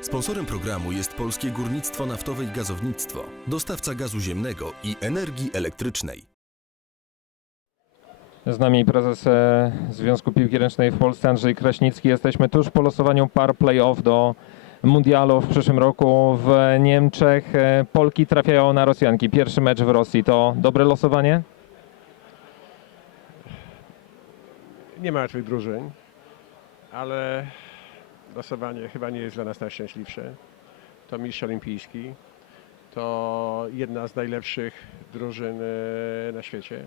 Sponsorem programu jest Polskie Górnictwo Naftowe i Gazownictwo, dostawca gazu ziemnego i energii elektrycznej. Z nami prezes e, Związku Piłki Ręcznej w Polsce Andrzej Kraśnicki. Jesteśmy tuż po losowaniu par play-off do Mundialu w przyszłym roku w Niemczech. E, Polki trafiają na Rosjanki. Pierwszy mecz w Rosji to dobre losowanie? Nie ma łatwych drużyn, ale losowanie chyba nie jest dla nas najszczęśliwsze. To mistrz olimpijski, to jedna z najlepszych drużyn e, na świecie.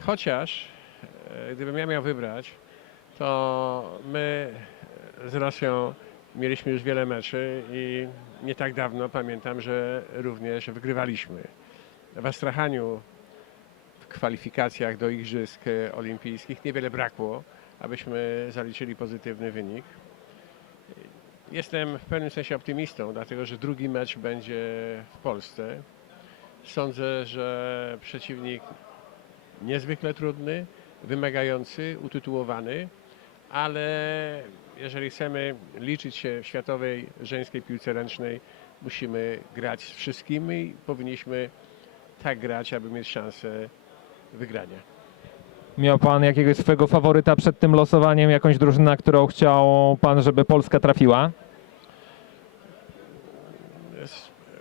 Chociaż, e, gdybym ja miał wybrać, to my z Rosją mieliśmy już wiele meczy i nie tak dawno pamiętam, że również wygrywaliśmy. W Astrachaniu w kwalifikacjach do Igrzysk e, Olimpijskich niewiele brakło, abyśmy zaliczyli pozytywny wynik. Jestem w pewnym sensie optymistą, dlatego że drugi mecz będzie w Polsce. Sądzę, że przeciwnik niezwykle trudny, wymagający, utytułowany, ale jeżeli chcemy liczyć się w światowej żeńskiej piłce ręcznej, musimy grać z wszystkimi i powinniśmy tak grać, aby mieć szansę wygrania. Miał pan jakiegoś swego faworyta przed tym losowaniem? Jakąś drużynę, którą chciał pan, żeby Polska trafiła?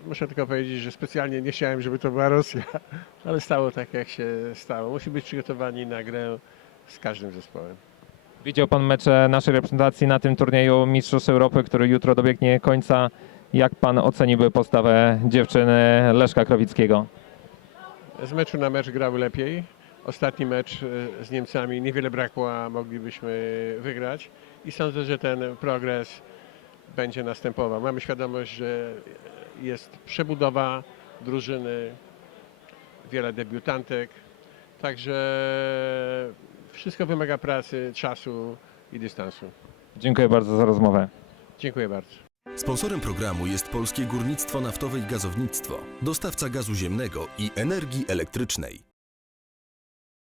Muszę tylko powiedzieć, że specjalnie nie chciałem, żeby to była Rosja, ale stało tak, jak się stało. Musi być przygotowani na grę z każdym zespołem. Widział pan mecze naszej reprezentacji na tym turnieju Mistrzostw Europy, który jutro dobiegnie końca. Jak pan oceniłby postawę dziewczyny Leszka Krowickiego? Z meczu na mecz grały lepiej. Ostatni mecz e, z Niemcami niewiele brakło, a moglibyśmy wygrać. I sądzę, że ten progres będzie następował. Mamy świadomość, że jest przebudowa drużyny, wiele debiutantek. Także wszystko wymaga pracy, czasu i dystansu. Dziękuję bardzo za rozmowę. Dziękuję bardzo. Sponsorem programu jest Polskie Górnictwo Naftowe i Gazownictwo, dostawca gazu ziemnego i energii elektrycznej.